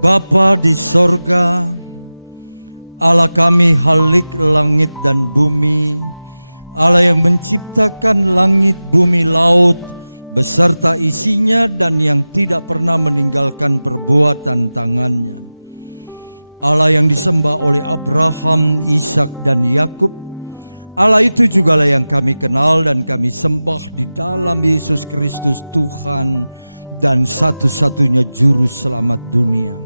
Bapa di sorga, Allah kami Khalik langit dan bumi, Allah yang menciptakan langit, bumi, laut, beserta isinya dan yang tidak pernah meninggalkan perbuatan tangannya. Allah yang disembah oleh Abraham, Ishak dan Yakub. Allah itu jugalah yang kami kenal dan kami sembah di dalam Yesus Kristus Tuhan dan satu-satunya juru selamat dunia.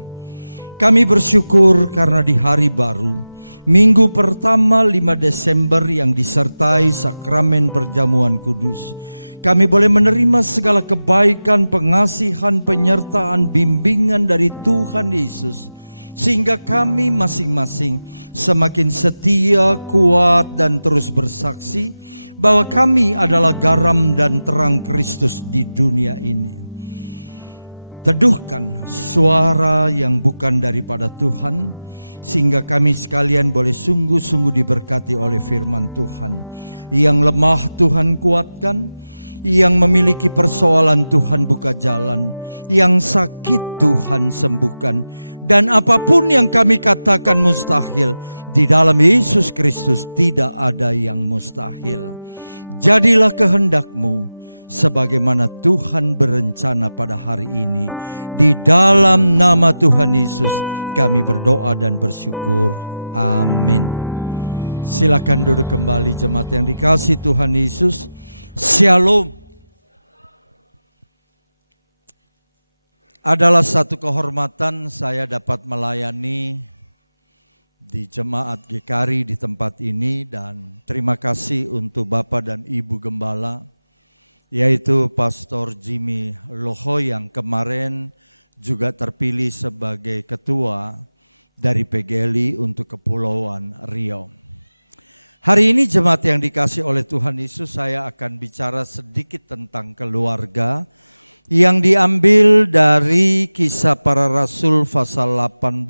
Kami bersyukur karena di hari baru, minggu pertama 5 Desember yang disertai sakramen perjamuan kudus, kami boleh menerima segala kebaikan, pengasihan, penyertaan, bimbingan dari Tuhan Yesus, sehingga kami masing-masing semakin setia, kuat, dan terus bersaksi bahwa kami adalah garam dan terang Kristus di dunia ini. Teduhkan suara yang bukan daripada Tuhan, sehingga kami sekalian boleh sungguh-sungguh diberkati oleh firman Tuhan. Yang lemah Tuhan kuatkan, yang memiliki persoalan Tuhan buka jalan, yang sakit Tuhan sembuhkan, dan apapun yang kami katakan mustahil, di dalam Yesus Kristus tidak ada yang mustahil. Jadilah kehendak-Mu sebagaimana Tuhan berencana pada hari ini. Di dalam nama Tuhan Yesus kami berdoa dan bersyukur. Amin. Silakan duduk kembali jemaat yang dikasihi Tuhan Yesus. Shalom. Adalah satu kehormatan saya dapat melayani di jemaat GKRI di tempat ini, dan terima kasih untuk Bapak dan Ibu Gembala, yaitu Pastor Jimmy Loho yang kemarin juga terpilih sebagai ketua dari PGLI untuk Kepulauan Riau. Hari ini jemaat yang dikasih oleh Tuhan Yesus, saya akan bicara sedikit tentang keluarga yang diambil dari Kisah Para Rasul pasal 18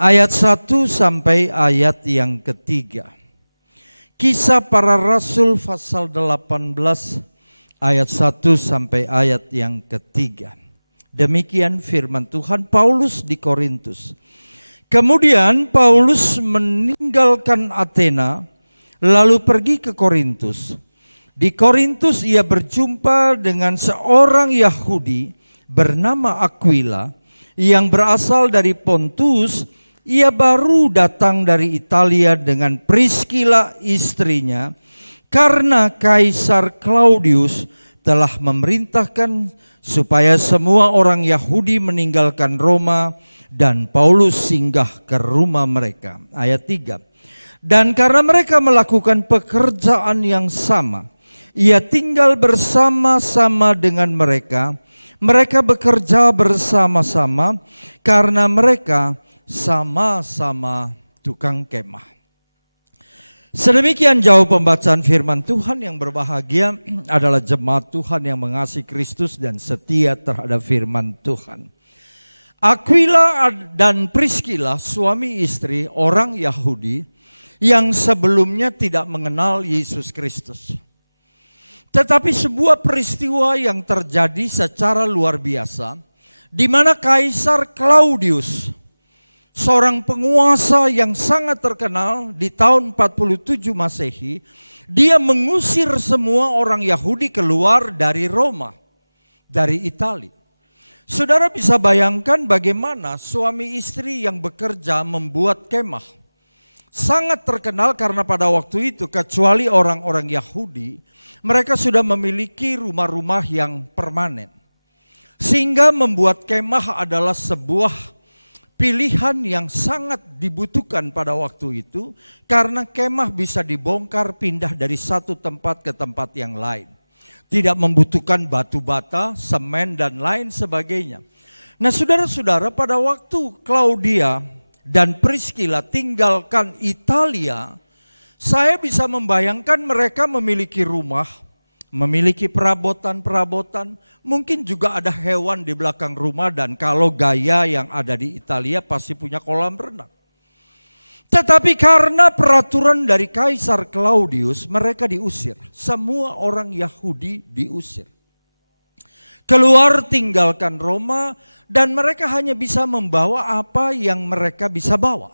ayat 1 sampai ayat yang ketiga. Kisah Para Rasul pasal 18 ayat 1 sampai ayat yang ketiga. Demikian firman Tuhan. Paulus di Korintus. Kemudian Paulus meninggalkan Athena lalu pergi ke Korintus. Di Korintus ia berjumpa dengan seorang Yahudi bernama Aquila yang berasal dari Pontus. Ia baru datang dari Italia dengan Priscilla istrinya, karena Kaisar Claudius telah memerintahkan supaya semua orang Yahudi meninggalkan Roma, dan Paulus singgah ke rumah mereka. Ayat 3. Dan karena mereka melakukan pekerjaan yang sama, ia tinggal bersama-sama dengan mereka. Mereka bekerja bersama-sama karena mereka sama-sama tukang kemah. Sedemikian jauh pembacaan firman Tuhan. Yang berbahagia adalah jemaat Tuhan yang mengasihi Kristus dan setia terhadap firman Tuhan. Aquila dan Priscilla, suami istri orang Yahudi yang sebelumnya tidak mengenal Yesus Kristus. Tetapi sebuah peristiwa yang terjadi secara luar biasa, di mana Kaisar Claudius, seorang penguasa yang sangat terkenal di tahun 47 Masehi, dia mengusir semua orang Yahudi keluar dari Roma, dari Italia. Saudara bisa bayangkan bagaimana suami istri yang bekerja membuat kemah. Sangat terkenal karena pada waktu itu kecuali orang-orang Yahudi, mereka sudah memiliki rumah-rumah yang permanen. Sehingga membuat kemah adalah sebuah pilihan yang sangat dibutuhkan pada waktu itu, karena kemah bisa dibongkar pindah dari satu tempat ke tempat yang lain. Tidak membutuhkan batu bata, semen dan lain sebagainya. Nah saudara-saudara, pada waktu Claudia dan Priscilla tinggalkan Italia, saya bisa membayangkan mereka memiliki rumah, memiliki perabotan-perabotan, mungkin juga ada hewan di belakang rumah, dan kalau gaya yang ada di Italia pasti punya kolam renang. Tetapi karena peraturan dari Kaisar Claudius, mereka diusir. Semua orang Yahudi diusir. Keluar tinggalkan Roma, Dan mereka hanya bisa membawa apa yang mereka bisa bawa.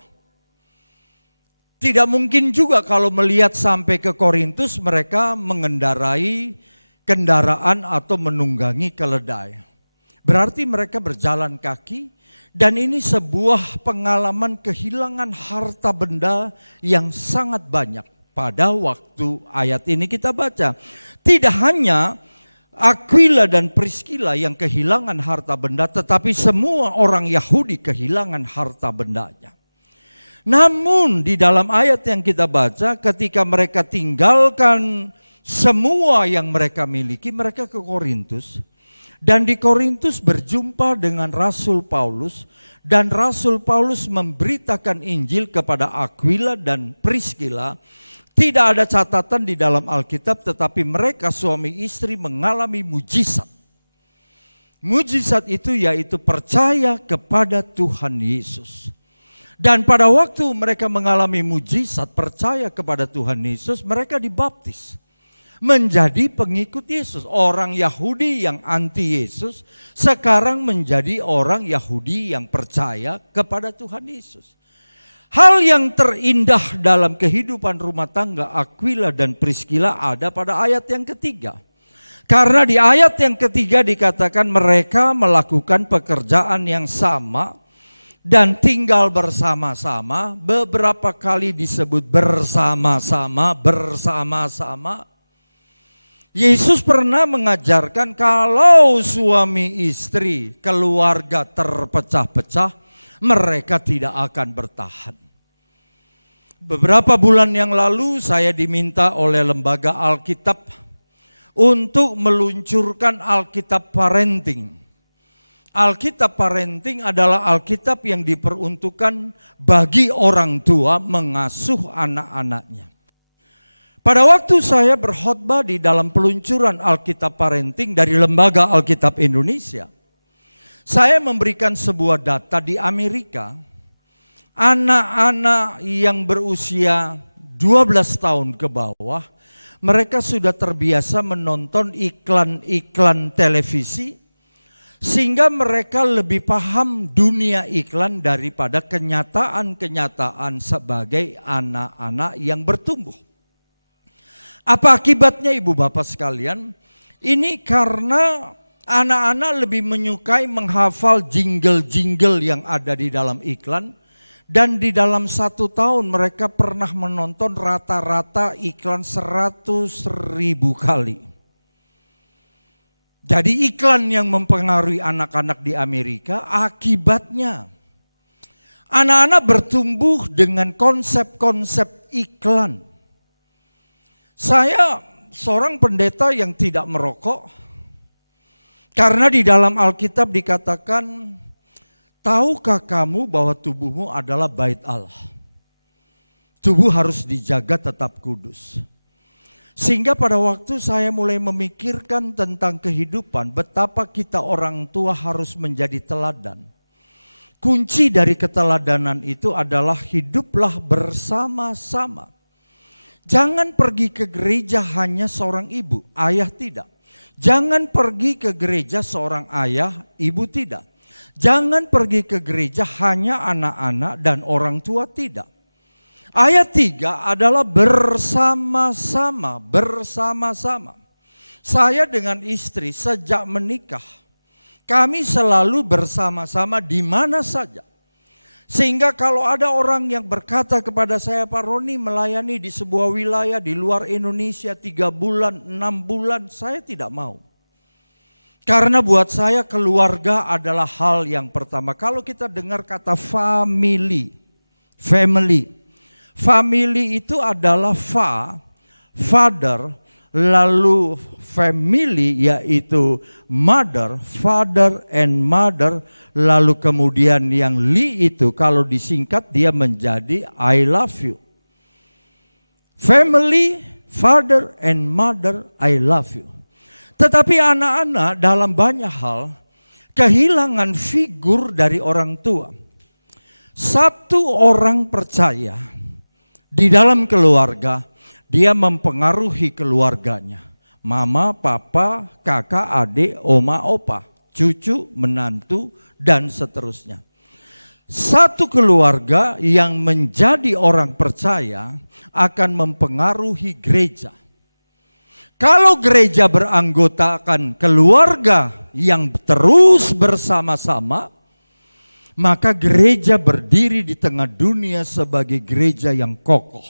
Tidak mungkin juga kalau melihat sampai ke Korintus mereka mengendarai kendaraan atau menunggangi keledai. Berarti mereka berjalan kaki dan ini sebuah pengalaman kehilangan harta benda yang sangat banyak. Pada waktu ayat ini kita baca, tidak hanya Aquila dan Priscilla yang kehilangan harta benda, tetapi semua orang Yahudi kehilangan harta bendanya. Namun di dalam ayat yang kita baca, ketika mereka tinggalkan semua yang mereka miliki, mereka ke Korintus. Dan di Korintus berjumpa dengan Rasul Paulus, dan Rasul Paulus memberitakan Injil kepada Aquila dan Priscilla. Tidak ada catatan di dalam Alkitab, tetapi mereka suami istri mengalami mujizat. Mujizat itu yaitu percaya kepada Tuhan Yesus. Dan pada waktu mereka mengalami mujizat percaya kepada Tuhan Yesus, mereka dibaptis. Menjadi pengikut Yesus. Orang Yahudi yang anti Yesus sekarang menjadi orang Yahudi yang percaya kepada Tuhan Yesus. Hal yang terindah dalam kehidupan rumah tangga Aquila dan Priscilla ada pada ayat yang ketiga. Karena di ayat yang ketiga dikatakan mereka melakukan pekerjaan yang sama dan tinggal bersama-sama. Beberapa kali disebut bersama-sama, bersama-sama. Yesus pernah mengajarkan kalau suami istri, keluarga terpecah-pecah, mereka tidak akan bertahan. Beberapa bulan yang lalu saya diminta oleh lembaga Alkitab untuk meluncurkan Alkitab Parenting. Alkitab Parenting adalah Alkitab yang diperuntukkan bagi orang tua mengasuh anak-anaknya. Pada waktu saya berkhotbah di dalam peluncuran Alkitab Parenting dari Lembaga Alkitab Indonesia, saya memberikan sebuah data di Amerika, anak-anak yang berusia 12 tahun ke bawah, mereka sudah terbiasa menonton iklan-iklan televisi, sehingga mereka lebih paham dunia iklan daripada kenyataan-kenyataan sebagai anak-anak yang bertumbuh. Apa akibatnya ibu bapak sekalian? Ini karena anak-anak lebih menyukai menghafal jingle-jingle yang ada di dalam iklan. Dan di dalam 1 tahun mereka pernah menonton rata-rata iklan 100.000 kali. Jadi iklan yang mempengaruhi anak-anak di Amerika, akibatnya anak-anak bertumbuh dengan konsep-konsep iklan. Saya seorang pendeta yang tidak merokok, karena di dalam Alkitab dikatakan, tahukah kamu bahwa tubuhmu adalah bait Allah? Tubuh harus dijaga tetap kudus. Sehingga pada waktu saya mulai memikirkan tentang kehidupan, betapa kita orang tua harus menjadi teladan. Kunci dari keteladanan itu adalah hiduplah bersama-sama. Jangan pergi ke gereja hanya seorang ibu, ayah tidak. Jangan pergi ke gereja seorang ayah, ibu tidak. Jangan pergi ke gereja hanya anak-anak dan orang tua tidak. Ayat 3 adalah bersama-sama, bersama-sama. Saya dengan istri sejak menikah, kami selalu bersama-sama di mana saja. Sehingga kalau ada orang yang berkata kepada saya, Pak Roni melayani di sebuah wilayah di luar Indonesia 3 bulan, 6 bulan, saya tidak mau. Karena buat saya keluarga adalah hal yang pertama. Kalau kita dengar kata family itu adalah father, lalu family yaitu mother, father and mother, lalu kemudian yang li itu kalau disingkat dia menjadi I love you. Family, father and mother, I love you. Tetapi anak-anak dalam banyak hal kehilangan figur dari orang tua. Satu orang percaya di dalam keluarga, dia mempengaruhi keluarganya. Mama, papa, kakak, adik, oma, opa, cucu, menantu, dan seterusnya. Satu keluarga yang menjadi orang percaya akan mempengaruhi gereja. Kalau gereja beranggotakan keluarga yang terus bersama-sama, maka gereja berdiri di tengah dunia sebagai gereja yang kokoh.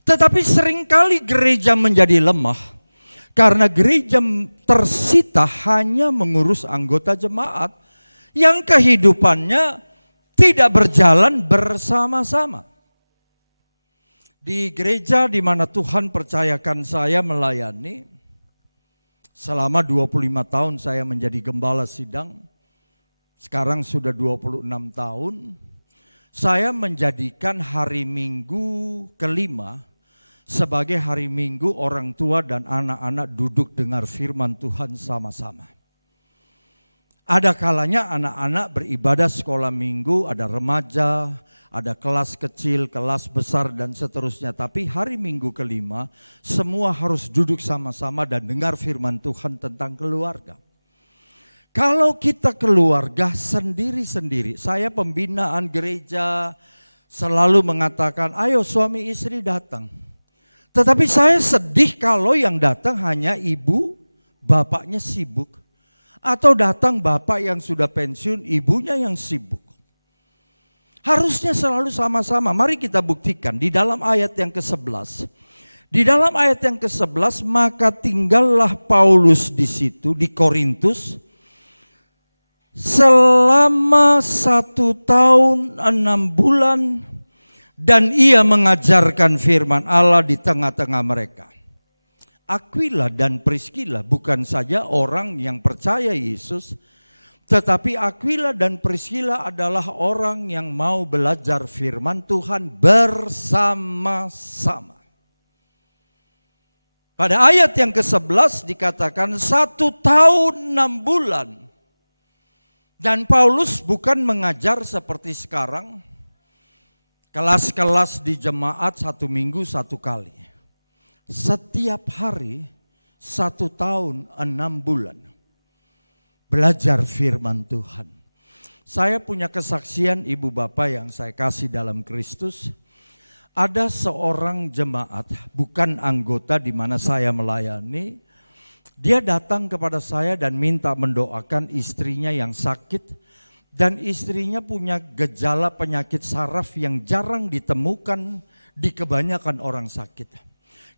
Tetapi seringkali gereja menjadi lemah karena gereja tersita hanya mengurus anggota jemaat yang kehidupannya tidak berjalan bersama-sama. Di gereja di mana Tuhan percayakan saya melayani, selama 25 tahun saya menjadi gembala sidang, sekarang sudah 26 tahun, saya menjadikan hari Minggu kelima sebagai hari Minggu orang tua dan anak-anak duduk dengar firman Tuhan sama-sama. Ada kalanya anak-anak beribadah sekolah minggu, ada remaja, ada kelas kecil, kelas besar dan seterusnya. Tapi hari Minggu kelima semua harus duduk sama-sama dan dengar firman Tuhan tentang keluarga. Kalau kita keluarga sendiri-sendiri, saya pembinaan gereja selalu mengatakan, ayo suami istri datang. Tetapi saya sedih kalau yang datang hanya ibu, bapaknya sibuk. Atau datang bapak yang sudah pensiun, ibunya yang sibuk. Harusnya selalu sama-sama. Mari kita buktikan di dalam ayat yang ke-11. Di dalam ayat yang ke-11, maka tinggallah Paulus di situ, di Korintus, selama 1 tahun 6 bulan, dan ia mengajarkan firman Allah di tengah-tengah mereka. Aquila dan Priscilla bukan saja orang yang percaya Yesus, tetapi Aquila dan Priscilla adalah orang yang mau belajar firman Tuhan bersama-sama. Pada ayat yang ke-11 dikatakan 1 tahun 6 bulan. Dan Paulus bukan mengajar seperti sekarang, kelas-kelas di jemaat 1 minggu 1 kali. Setiap hari 1 tahun 6 bulan belajar firman Tuhan. Saya punya kesaksian ibu bapak yang saya kasih dalam Kristus. Ada seorang jemaat, bukan anggota di mana saya melayani. Dia datang kepada saya dan minta mendoakan istrinya yang sakit. Dan istrinya punya gejala penyakit saraf yang jarang ditemukan di kebanyakan orang sakit.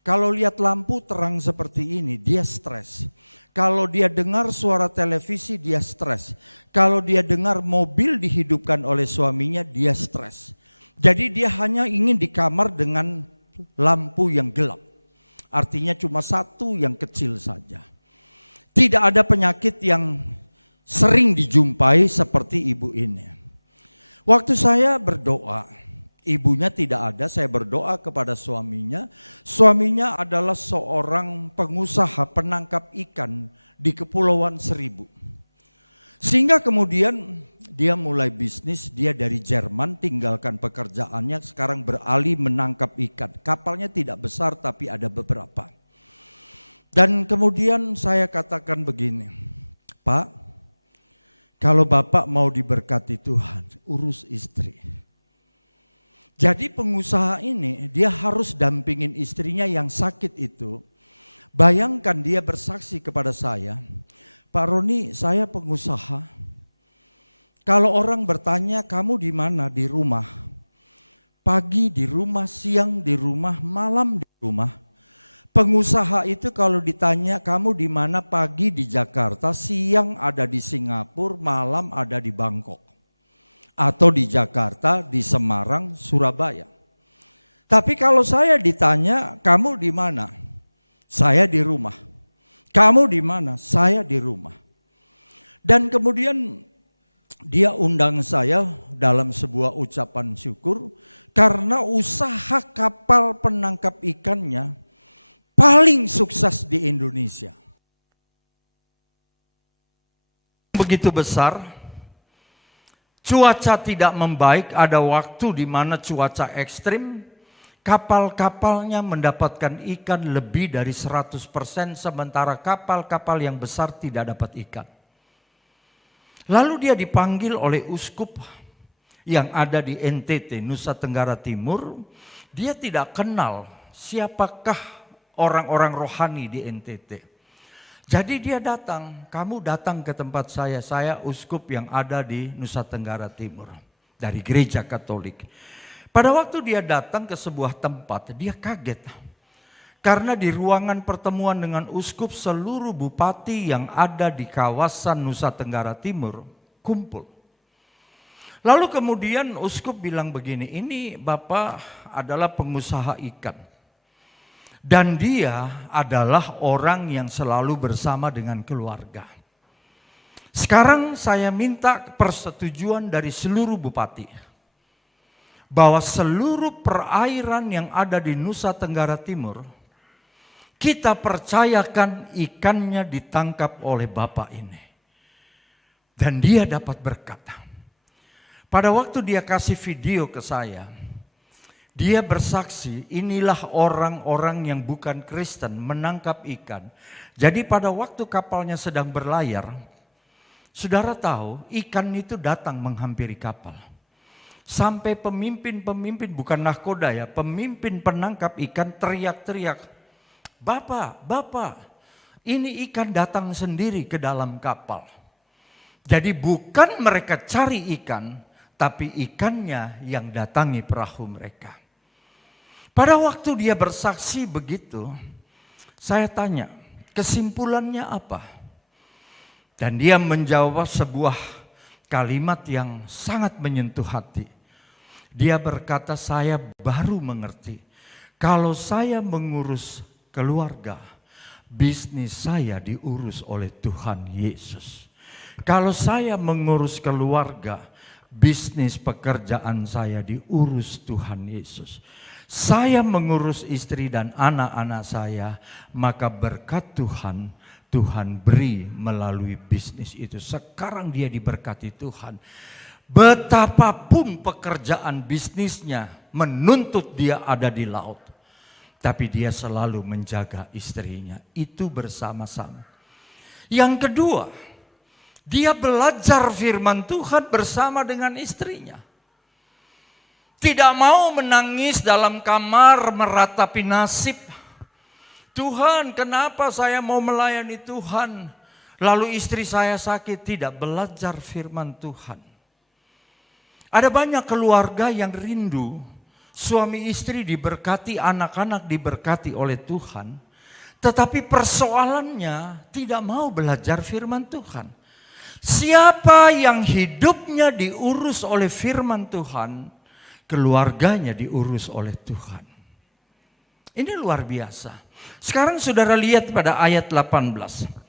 Kalau lihat lampu terang seperti ini, dia stres. Kalau dia dengar suara televisi, dia stres. Kalau dia dengar mobil dihidupkan oleh suaminya, dia stres. Jadi dia hanya ingin di kamar dengan lampu yang gelap. Artinya cuma satu yang kecil saja. Tidak ada penyakit yang sering dijumpai seperti ibu ini. Waktu saya berdoa, ibunya tidak ada, saya berdoa kepada suaminya. Suaminya adalah seorang pengusaha penangkap ikan di Kepulauan Seribu. Sehingga kemudian dia mulai bisnis, dia dari Jerman tinggalkan pekerjaannya, sekarang beralih menangkap ikan. Kapalnya tidak besar tapi ada beberapa. Dan kemudian saya katakan begini, Pak, kalau Bapak mau diberkati Tuhan, urus istri. Jadi pengusaha ini dia harus dampingin istrinya yang sakit itu. Bayangkan dia bersaksi kepada saya, Pak Roni, saya pengusaha. Kalau orang bertanya kamu di mana? Di rumah. Pagi di rumah, siang di rumah, malam di rumah. Pengusaha itu kalau ditanya kamu di mana? Pagi di Jakarta, siang ada di Singapura, malam ada di Bangkok. Atau di Jakarta, di Semarang, Surabaya. Tapi kalau saya ditanya, kamu di mana? Saya di rumah. Kamu di mana? Saya di rumah. Dan kemudian dia undang saya dalam sebuah ucapan syukur karena usaha kapal penangkap ikannya paling sukses di Indonesia. Begitu besar. Cuaca tidak membaik, ada waktu di mana cuaca ekstrim, kapal-kapalnya mendapatkan ikan lebih dari 100%, sementara kapal-kapal yang besar tidak dapat ikan. Lalu dia dipanggil oleh uskup yang ada di NTT, Nusa Tenggara Timur. Dia tidak kenal siapakah orang-orang rohani di NTT. Jadi dia datang, kamu datang ke tempat saya uskup yang ada di Nusa Tenggara Timur dari gereja Katolik. Pada waktu dia datang ke sebuah tempat, dia kaget. Karena di ruangan pertemuan dengan uskup, seluruh bupati yang ada di kawasan Nusa Tenggara Timur kumpul. Lalu kemudian uskup bilang begini, ini Bapak adalah pengusaha ikan. Dan dia adalah orang yang selalu bersama dengan keluarga. Sekarang saya minta persetujuan dari seluruh bupati bahwa seluruh perairan yang ada di Nusa Tenggara Timur, kita percayakan ikannya ditangkap oleh Bapak ini. Dan dia dapat berkat. Pada waktu dia kasih video ke saya, dia bersaksi, inilah orang-orang yang bukan Kristen menangkap ikan. Jadi pada waktu kapalnya sedang berlayar, saudara tahu ikan itu datang menghampiri kapal. Sampai pemimpin-pemimpin, bukan nahkoda ya, pemimpin penangkap ikan teriak-teriak, Bapak, ini ikan datang sendiri ke dalam kapal. Jadi bukan mereka cari ikan, tapi ikannya yang datangi perahu mereka. Pada waktu dia bersaksi begitu, saya tanya, kesimpulannya apa? Dan dia menjawab sebuah kalimat yang sangat menyentuh hati. Dia berkata, saya baru mengerti, kalau saya mengurus keluarga, bisnis saya diurus oleh Tuhan Yesus. Kalau saya mengurus keluarga, bisnis pekerjaan saya diurus Tuhan Yesus. Saya mengurus istri dan anak-anak saya, maka berkat Tuhan beri melalui bisnis itu. Sekarang dia diberkati Tuhan. Betapapun pekerjaan bisnisnya menuntut dia ada di laut, tapi dia selalu menjaga istrinya. Itu bersama-sama. Yang kedua, dia belajar firman Tuhan bersama dengan istrinya. Tidak mau menangis dalam kamar meratapi nasib. Tuhan, kenapa saya mau melayani Tuhan, lalu istri saya sakit? Tidak, belajar firman Tuhan. Ada banyak keluarga yang rindu suami istri diberkati, anak-anak diberkati oleh Tuhan, tetapi persoalannya tidak mau belajar firman Tuhan. Siapa yang hidupnya diurus oleh firman Tuhan, keluarganya diurus oleh Tuhan. Ini luar biasa. Sekarang saudara lihat pada ayat 18.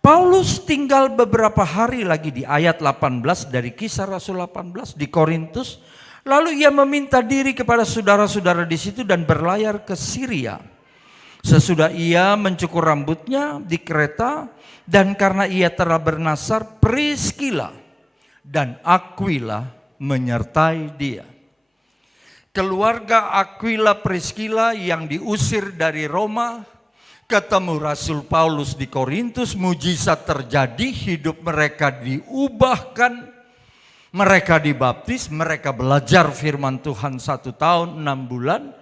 Paulus tinggal beberapa hari lagi di ayat 18 dari Kisah Rasul 18 di Korintus. Lalu ia meminta diri kepada saudara-saudara di situ dan berlayar ke Syria. Sesudah ia mencukur rambutnya di kereta, dan karena ia telah bernasar, Priskila dan Aquila menyertai dia. Keluarga Aquila Priskila yang diusir dari Roma ketemu Rasul Paulus di Korintus, mujizat terjadi, hidup mereka diubahkan, mereka dibaptis, mereka belajar firman Tuhan 1 tahun 6 bulan.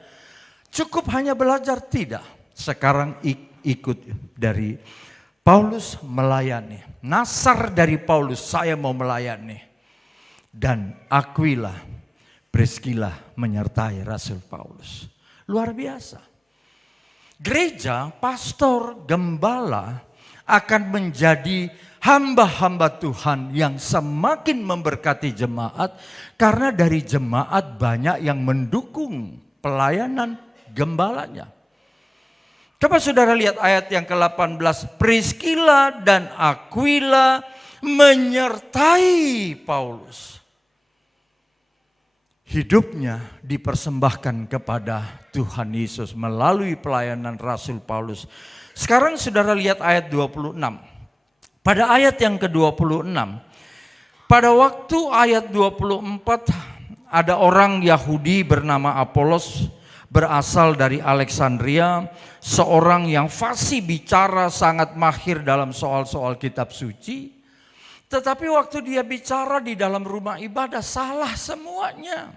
Cukup hanya belajar? Tidak. Sekarang ikut dari Paulus melayani. Nasar dari Paulus, saya mau melayani. Dan Aquila, Priskila menyertai Rasul Paulus. Luar biasa. Gereja, pastor, gembala akan menjadi hamba-hamba Tuhan yang semakin memberkati jemaat, karena dari jemaat banyak yang mendukung pelayanan gembalanya. Coba saudara lihat ayat yang ke-18. Priskila dan Aquila menyertai Paulus. Hidupnya dipersembahkan kepada Tuhan Yesus melalui pelayanan Rasul Paulus. Sekarang saudara lihat ayat 26. Pada ayat yang ke-26, pada waktu ayat 24 ada orang Yahudi bernama Apolos berasal dari Alexandria, seorang yang fasih bicara, sangat mahir dalam soal-soal kitab suci. Tetapi waktu dia bicara di dalam rumah ibadah salah semuanya.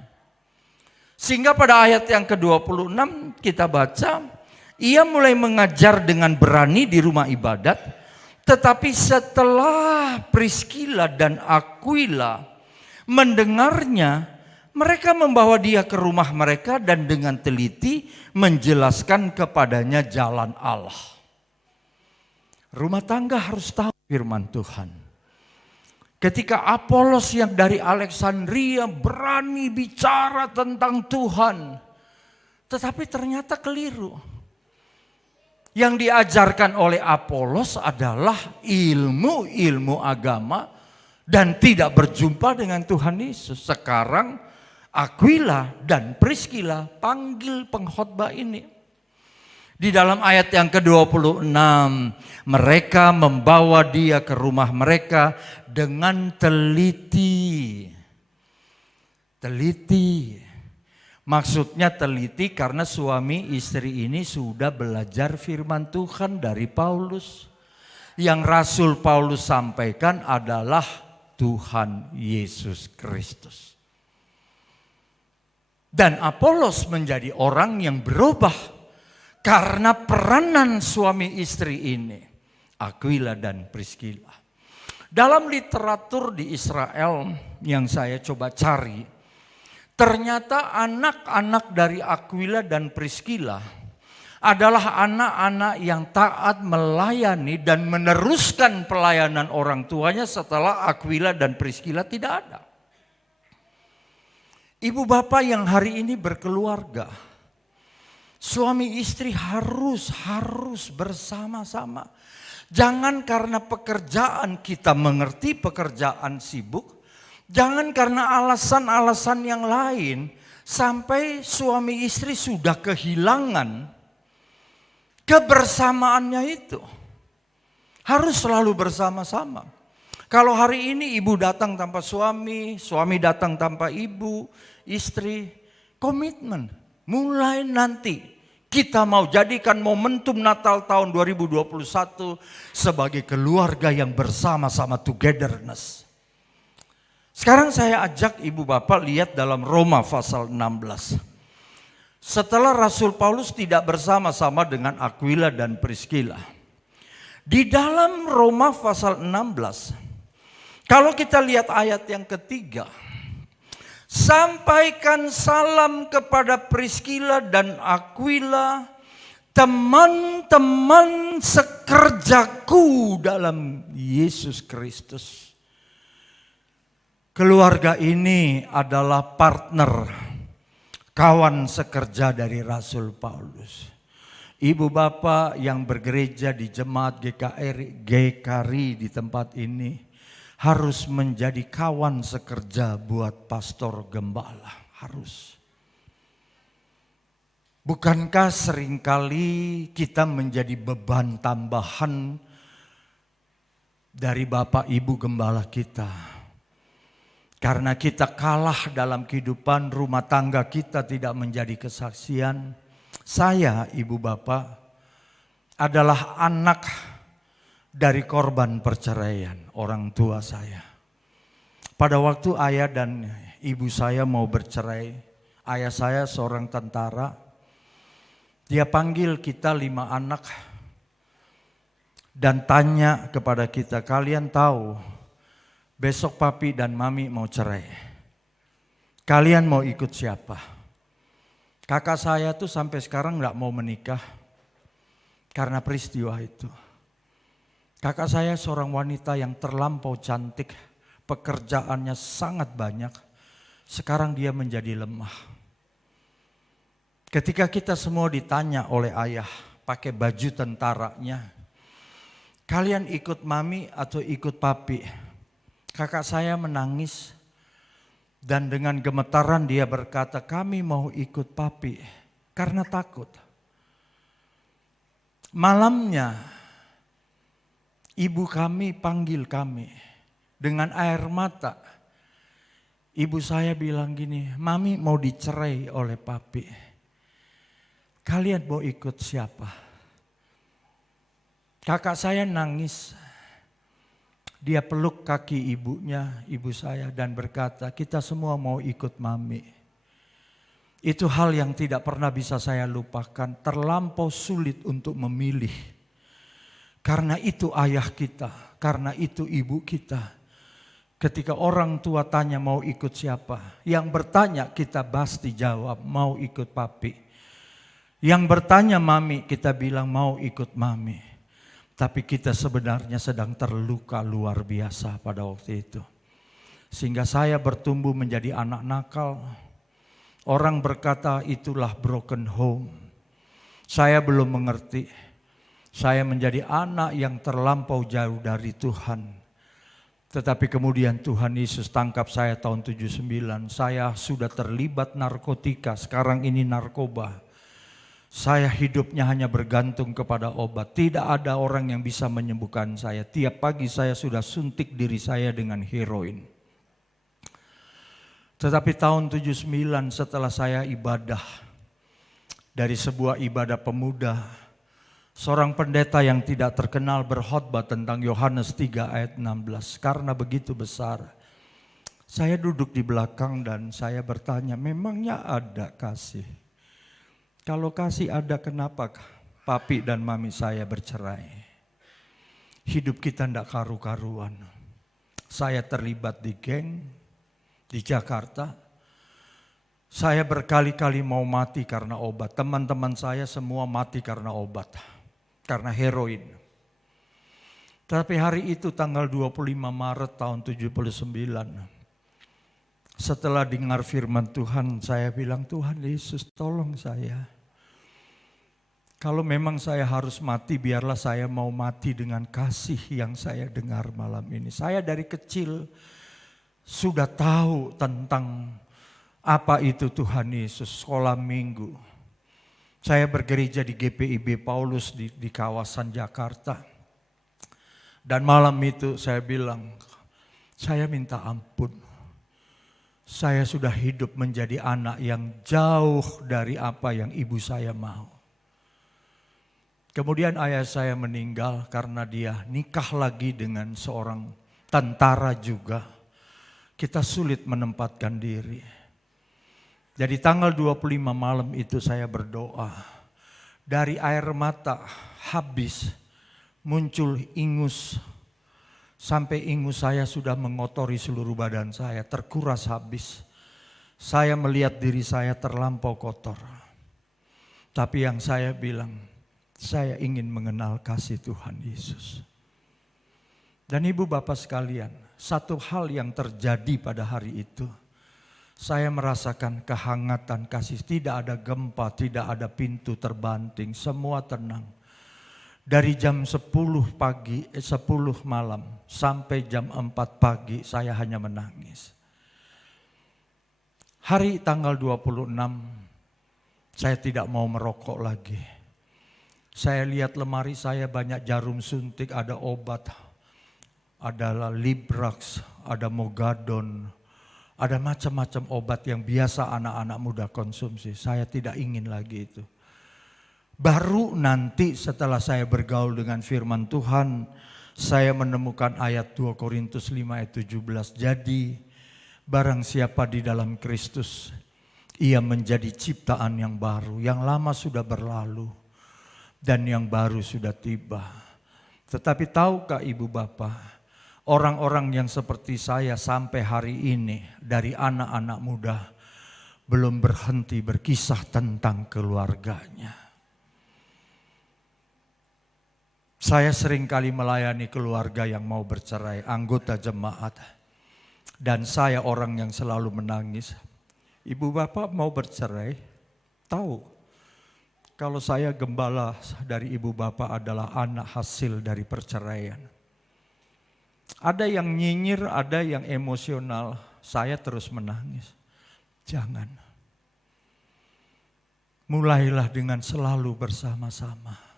Sehingga pada ayat yang ke-26 kita baca, ia mulai mengajar dengan berani di rumah ibadat, tetapi setelah Priskila dan Aquila mendengarnya, mereka membawa dia ke rumah mereka dan dengan teliti menjelaskan kepadanya jalan Allah. Rumah tangga harus tahu firman Tuhan. Ketika Apolos yang dari Alexandria berani bicara tentang Tuhan, tetapi ternyata keliru. Yang diajarkan oleh Apolos adalah ilmu agama dan tidak berjumpa dengan Tuhan Yesus. Sekarang Aquila dan Priskila panggil pengkhotbah ini. Di dalam ayat yang ke-26, mereka membawa dia ke rumah mereka dengan teliti. Teliti. Maksudnya teliti karena suami istri ini sudah belajar firman Tuhan dari Paulus. Yang Rasul Paulus sampaikan adalah Tuhan Yesus Kristus. Dan Apolos menjadi orang yang berubah karena peranan suami istri ini, Aquila dan Priskila. Dalam literatur di Israel yang saya coba cari, ternyata anak-anak dari Aquila dan Priskila adalah anak-anak yang taat melayani dan meneruskan pelayanan orang tuanya setelah Aquila dan Priskila tidak ada. Ibu bapak yang hari ini berkeluarga, suami istri harus bersama-sama. Jangan karena pekerjaan kita mengerti pekerjaan sibuk. Jangan karena alasan-alasan yang lain sampai suami istri sudah kehilangan kebersamaannya itu. Harus selalu bersama-sama. Kalau hari ini ibu datang tanpa suami, suami datang tanpa ibu, istri, komitmen. Mulai nanti kita mau jadikan momentum Natal tahun 2021 sebagai keluarga yang bersama-sama, togetherness. Sekarang saya ajak ibu bapak lihat dalam Roma pasal 16. Setelah Rasul Paulus tidak bersama-sama dengan Aquila dan Priskila. Di dalam Roma pasal 16, kalau kita lihat ayat yang ketiga, sampaikan salam kepada Priskila dan Aquila, teman-teman sekerjaku dalam Yesus Kristus. Keluarga ini adalah partner, kawan sekerja dari Rasul Paulus. Ibu bapak yang bergereja di jemaat GKRI di tempat ini harus menjadi kawan sekerja buat pastor gembala, harus. Bukankah seringkali kita menjadi beban tambahan dari bapak ibu gembala kita? Karena kita kalah dalam kehidupan rumah tangga kita tidak menjadi kesaksian. Saya ibu bapak adalah anak dari korban perceraian orang tua saya. Pada waktu ayah dan ibu saya mau bercerai, ayah saya seorang tentara, dia panggil kita 5 anak dan tanya kepada kita, kalian tahu besok papi dan mami mau cerai, kalian mau ikut siapa? Kakak saya tuh sampai sekarang gak mau menikah karena peristiwa itu. Kakak saya seorang wanita yang terlampau cantik, pekerjaannya sangat banyak. Sekarang dia menjadi lemah. Ketika kita semua ditanya oleh ayah pakai baju tentaranya, kalian ikut mami atau ikut papi? Kakak saya menangis dan dengan gemetaran dia berkata, kami mau ikut papi karena takut. Malamnya ibu kami panggil kami dengan air mata. Ibu saya bilang gini, mami mau dicerai oleh papi. Kalian mau ikut siapa? Kakak saya nangis. Dia peluk kaki ibunya, ibu saya, dan berkata, kita semua mau ikut mami. Itu hal yang tidak pernah bisa saya lupakan, terlampau sulit untuk memilih. Karena itu ayah kita, karena itu ibu kita. Ketika orang tua tanya mau ikut siapa, yang bertanya kita pasti jawab mau ikut papi. Yang bertanya mami, kita bilang mau ikut mami. Tapi kita sebenarnya sedang terluka luar biasa pada waktu itu. Sehingga saya bertumbuh menjadi anak nakal. Orang berkata itulah broken home. Saya belum mengerti. Saya menjadi anak yang terlampau jauh dari Tuhan. Tetapi kemudian Tuhan Yesus tangkap saya tahun 79. Saya sudah terlibat narkotika, sekarang ini narkoba. Saya hidupnya hanya bergantung kepada obat. Tidak ada orang yang bisa menyembuhkan saya. Tiap pagi saya sudah suntik diri saya dengan heroin. Tetapi tahun 79 setelah saya ibadah dari sebuah ibadah pemuda, seorang pendeta yang tidak terkenal berkhotbah tentang Yohanes 3 ayat 16. Karena begitu besar, saya duduk di belakang dan saya bertanya, memangnya ada kasih? Kalau kasih ada, kenapa papi dan mami saya bercerai? Hidup kita tidak karu-karuan. Saya terlibat di geng di Jakarta. Saya berkali-kali mau mati karena obat. Teman-teman saya semua mati karena obat, karena heroin. Tapi hari itu tanggal 25 Maret tahun 79. Setelah dengar firman Tuhan, saya bilang, Tuhan Yesus tolong saya. Kalau memang saya harus mati, biarlah saya mau mati dengan kasih yang saya dengar malam ini. Saya dari kecil sudah tahu tentang apa itu Tuhan Yesus, sekolah minggu. Saya bergereja di GPIB Paulus di kawasan Jakarta. Dan malam itu saya bilang, saya minta ampun. Saya sudah hidup menjadi anak yang jauh dari apa yang ibu saya mau. Kemudian ayah saya meninggal karena dia nikah lagi dengan seorang tentara juga. Kita sulit menempatkan diri. Jadi tanggal 25 malam itu saya berdoa. Dari air mata habis muncul ingus. Sampai ingus saya sudah mengotori seluruh badan saya, terkuras habis. Saya melihat diri saya terlampau kotor. Tapi yang saya bilang, saya ingin mengenal kasih Tuhan Yesus. Dan ibu bapak sekalian, satu hal yang terjadi pada hari itu, saya merasakan kehangatan kasih. Tidak ada gempa, tidak ada pintu terbanting, semua tenang. Dari jam 10 malam sampai jam 4 pagi saya hanya menangis. Hari tanggal 26 saya tidak mau merokok lagi. Saya lihat lemari saya banyak jarum suntik, ada obat, ada Librax, ada Mogadon, ada macam-macam obat yang biasa anak-anak muda konsumsi. Saya tidak ingin lagi itu. Baru nanti setelah saya bergaul dengan firman Tuhan, saya menemukan ayat 2 Korintus 5 ayat 17. Jadi barang siapa di dalam Kristus, ia menjadi ciptaan yang baru, yang lama sudah berlalu dan yang baru sudah tiba. Tetapi tahukah ibu bapak, orang-orang yang seperti saya sampai hari ini dari anak-anak muda belum berhenti berkisah tentang keluarganya. Saya seringkali melayani keluarga yang mau bercerai, anggota jemaat. Dan saya orang yang selalu menangis. Ibu bapak mau bercerai, tahu. Kalau saya gembala dari ibu bapak adalah anak hasil dari perceraian. Ada yang nyinyir, ada yang emosional. Saya terus menangis. Jangan. Mulailah dengan selalu bersama-sama.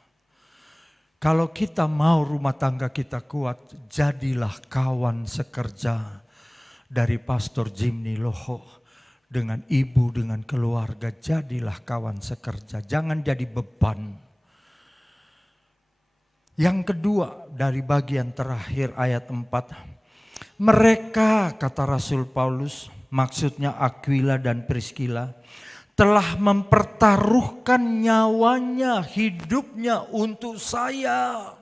Kalau kita mau rumah tangga kita kuat, jadilah kawan sekerja dari Pastor Jimny Loho dengan ibu, dengan keluarga. Jadilah kawan sekerja, jangan jadi beban. Yang kedua dari bagian terakhir ayat 4. Mereka, kata Rasul Paulus, maksudnya Aquila dan Priscilla, telah mempertaruhkan nyawanya, hidupnya untuk saya.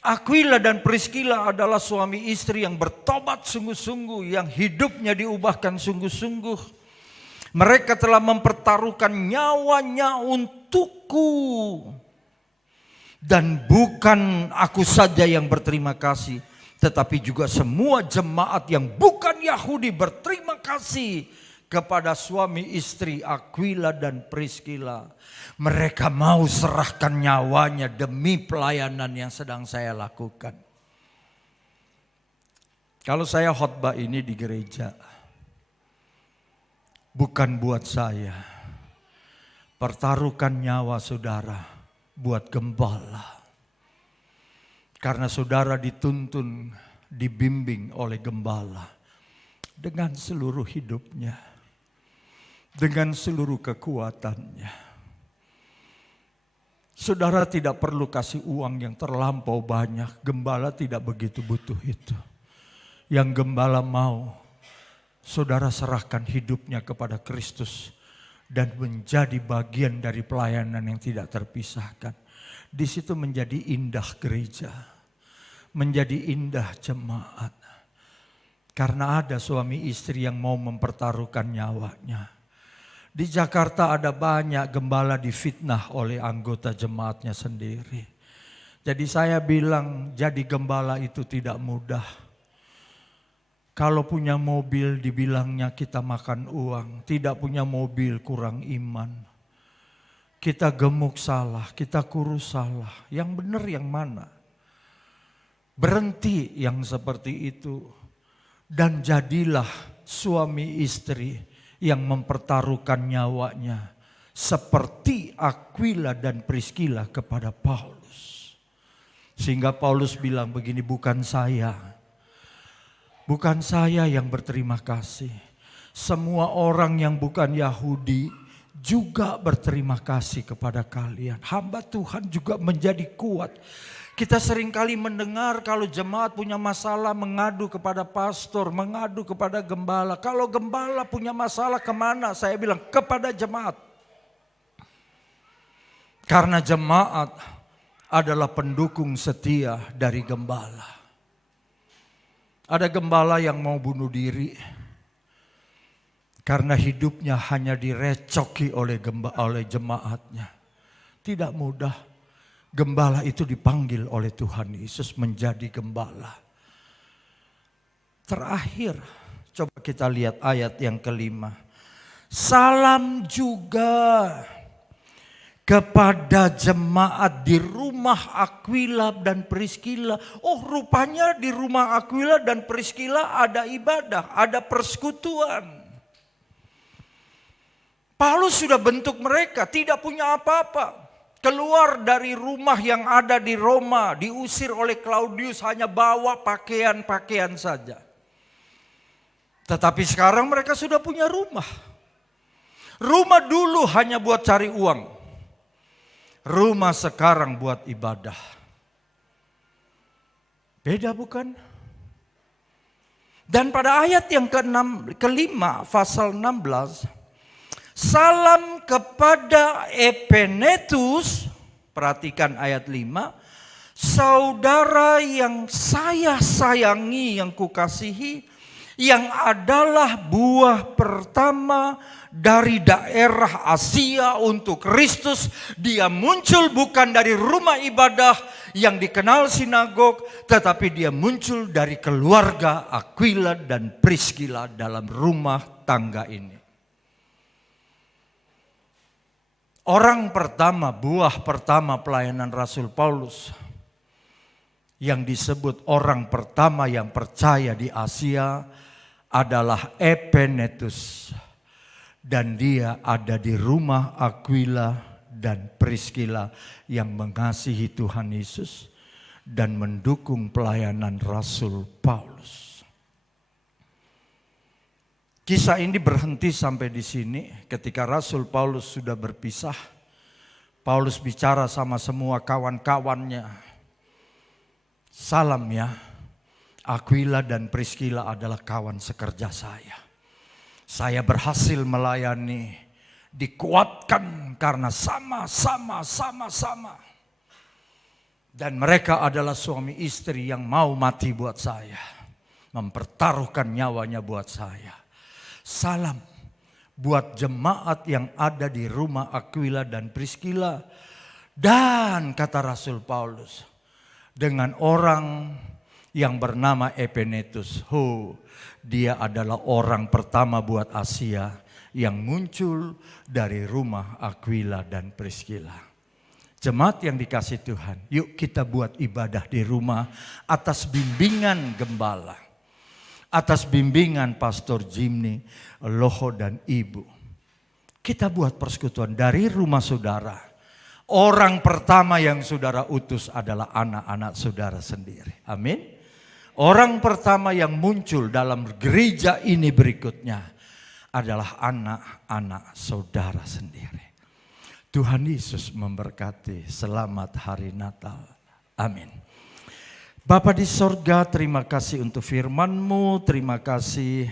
Aquila dan Priscilla adalah suami istri yang bertobat sungguh-sungguh, yang hidupnya diubahkan sungguh-sungguh. Mereka telah mempertaruhkan nyawanya untukku. Dan bukan aku saja yang berterima kasih, tetapi juga semua jemaat yang bukan Yahudi berterima kasih kepada suami istri Aquila dan Priscilla. Mereka mau serahkan nyawanya demi pelayanan yang sedang saya lakukan. Kalau saya khotbah ini di gereja, bukan buat saya. Pertaruhkan nyawa saudara buat gembala. Karena saudara dituntun, dibimbing oleh gembala dengan seluruh hidupnya, dengan seluruh kekuatannya. Saudara tidak perlu kasih uang yang terlampau banyak. Gembala tidak begitu butuh itu. Yang gembala mau, saudara serahkan hidupnya kepada Kristus dan menjadi bagian dari pelayanan yang tidak terpisahkan. Di situ menjadi indah gereja, menjadi indah jemaat. Karena ada suami istri yang mau mempertaruhkan nyawanya. Di Jakarta ada banyak gembala difitnah oleh anggota jemaatnya sendiri. Jadi saya bilang jadi gembala itu tidak mudah. Kalau punya mobil dibilangnya kita makan uang, tidak punya mobil kurang iman. Kita gemuk salah, kita kurus salah, yang benar yang mana? Berhenti yang seperti itu dan jadilah suami istri yang mempertaruhkan nyawanya seperti Aquila dan Priscilla kepada Paulus. Sehingga Paulus bilang begini, bukan saya yang berterima kasih. Semua orang yang bukan Yahudi juga berterima kasih kepada kalian. Hamba Tuhan juga menjadi kuat. Kita seringkali mendengar kalau jemaat punya masalah mengadu kepada pastor, mengadu kepada gembala. Kalau gembala punya masalah kemana? Saya bilang kepada jemaat. Karena jemaat adalah pendukung setia dari gembala. Ada gembala yang mau bunuh diri karena hidupnya hanya direcoki oleh jemaatnya. Tidak mudah. Gembala itu dipanggil oleh Tuhan Yesus menjadi gembala. Terakhir, coba kita lihat ayat yang kelima. Salam juga kepada jemaat di rumah Aquila dan Priscilla. Oh, rupanya di rumah Aquila dan Priscilla ada ibadah, ada persekutuan. Paulus sudah bentuk mereka, tidak punya apa-apa. Keluar dari rumah yang ada di Roma, diusir oleh Claudius, hanya bawa pakaian-pakaian saja. Tetapi sekarang mereka sudah punya rumah. Rumah dulu hanya buat cari uang. Rumah sekarang buat ibadah. Beda bukan? Dan pada ayat yang kelima, pasal 16, salam kepada Epenetus, perhatikan ayat 5, saudara yang saya sayangi, yang kukasihi, yang adalah buah pertama dari daerah Asia untuk Kristus. Dia muncul bukan dari rumah ibadah yang dikenal sinagog, tetapi dia muncul dari keluarga Aquila dan Priscilla dalam rumah tangga ini. Orang pertama, buah pertama pelayanan Rasul Paulus yang disebut orang pertama yang percaya di Asia adalah Epenetus. Dan dia ada di rumah Aquila dan Priscilla yang mengasihi Tuhan Yesus dan mendukung pelayanan Rasul Paulus. Kisah ini berhenti sampai di sini ketika Rasul Paulus sudah berpisah. Paulus bicara sama semua kawan-kawannya. Salam ya, Aquila dan Priscilla adalah kawan sekerja saya. Saya berhasil melayani, dikuatkan karena sama-sama. Dan mereka adalah suami istri yang mau mati buat saya, mempertaruhkan nyawanya buat saya. Salam buat jemaat yang ada di rumah Aquila dan Priscilla. Dan kata Rasul Paulus, dengan orang yang bernama Epenetus. Dia adalah orang pertama buat Asia yang muncul dari rumah Aquila dan Priscilla. Jemaat yang dikasih Tuhan, yuk kita buat ibadah di rumah atas bimbingan gembala, atas bimbingan Pastor Jimmy, Loho dan Ibu. Kita buat persekutuan dari rumah saudara. Orang pertama yang saudara utus adalah anak-anak saudara sendiri. Amin. Orang pertama yang muncul dalam gereja ini berikutnya adalah anak-anak saudara sendiri. Tuhan Yesus memberkati. Selamat hari Natal. Amin. Bapa di sorga, terima kasih untuk firman-Mu. Terima kasih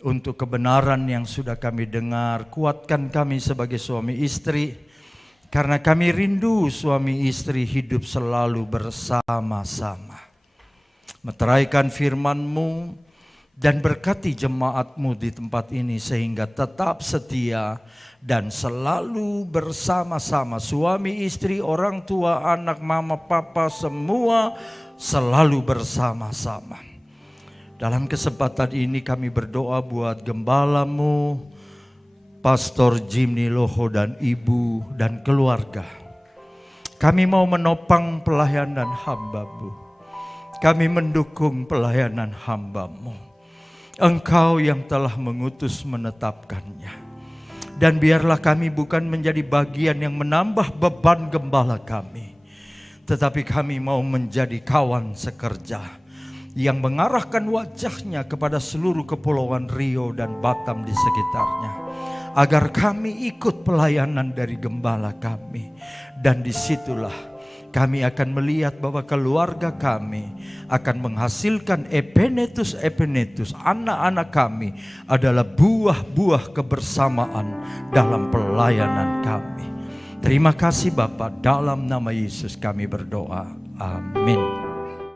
untuk kebenaran yang sudah kami dengar. Kuatkan kami sebagai suami istri. Karena kami rindu suami istri hidup selalu bersama-sama. Meteraikan firman-Mu dan berkati jemaat-Mu di tempat ini sehingga tetap setia dan selalu bersama-sama. Suami istri, orang tua, anak, mama, papa, semua selalu bersama-sama. Dalam kesempatan ini kami berdoa buat gembala-Mu, Pastor Jimmy Loho dan Ibu dan keluarga. Kami mau menopang pelayanan hamba-Mu. Kami mendukung pelayanan hamba-Mu. Engkau yang telah mengutus menetapkannya. Dan biarlah kami bukan menjadi bagian yang menambah beban gembala kami. Tetapi kami mau menjadi kawan sekerja yang mengarahkan wajahnya kepada seluruh kepulauan Rio dan Batam di sekitarnya. Agar kami ikut pelayanan dari gembala kami. Dan disitulah kami akan melihat bahwa keluarga kami akan menghasilkan epenetus. Anak-anak kami adalah buah-buah kebersamaan dalam pelayanan kami. Terima kasih Bapa, dalam nama Yesus kami berdoa. Amin.